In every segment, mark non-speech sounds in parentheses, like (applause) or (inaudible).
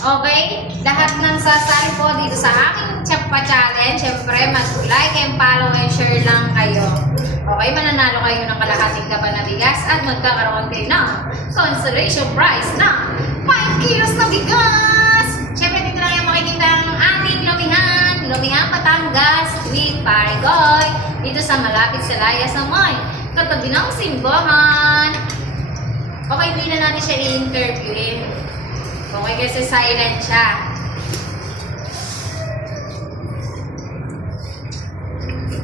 Okay? Lahat ng sasali po dito sa aking Chapa Challenge, syempre mag-like and follow and share lang kayo. Okay, mananalo kayo ng kalahating kaban na bigas at magkakaroon kayo ng consolation prize na 5 kilos na bigas! Syempre dito lang yung makikita ng ating lumingan, lumingan Batangas with Parigoy dito sa malapit sa Laya sa Moy. Katabi ng simbahan. Okay, hindi na natin siya i-interviewin. Okay, kasi silent siya.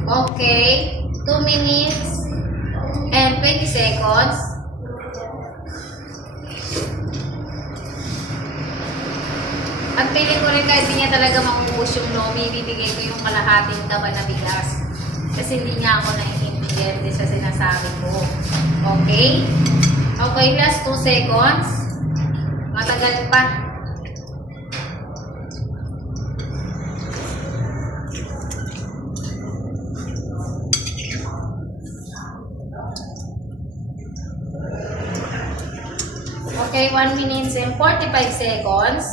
Okay, 2 minutes and 20 seconds. At feeling ko rin kahit di niya talaga makukus yung lomi, bibigay ko yung kalahating taba na bigas. Kasi hindi niya ako naiintindihan sa sinasabi ko. Okay? Okay, last 2 seconds. Matagal pa. Okay, 1 minutes and 45 seconds.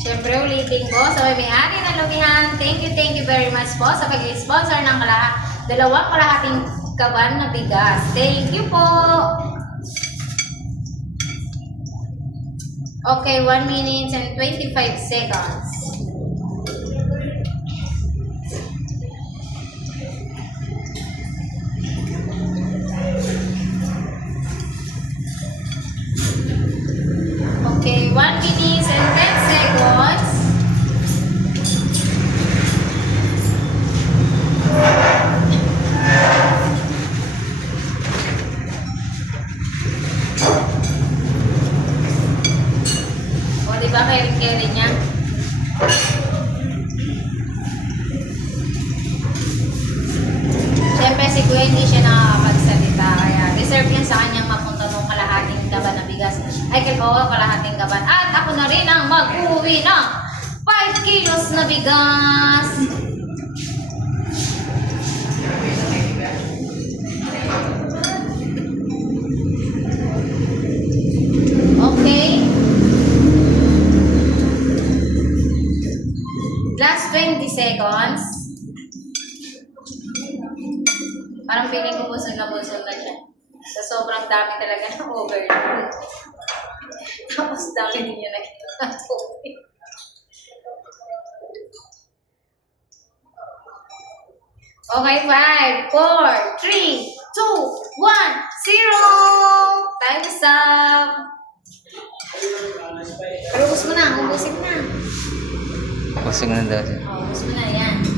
Siyempre, ulitin ko sa may may-ari ng lumihan. Thank you, thank you very much po sa pag-sponsor ng kalahat, dalawang kalahating kaban na bigas. Thank you po! Okay, 1 minute and 25 seconds. Okay, 1 minute and 10 seconds. O, di ba kairin-kairin niya? Siyempre si Kuya hindi siya nakakapagsalita kaya deserve yan sa kanyang mapunta nung kalahating gaban na bigas. Ay, kay kalahating gaban. At ako na rin ang mag-uwi ng 5 kilos na bigas. 20 seconds. Parang feeling ko busog na busog na siya. Sa sobrang dami talaga ng overload. Tapos dami din niya nakita ng tubig. (laughs) Okay, 5, 4, 3, 2, 1, 0! Time's up! Pero mo na, ubusin na. Busog na daw siya. Oh, ubus mo na, yan.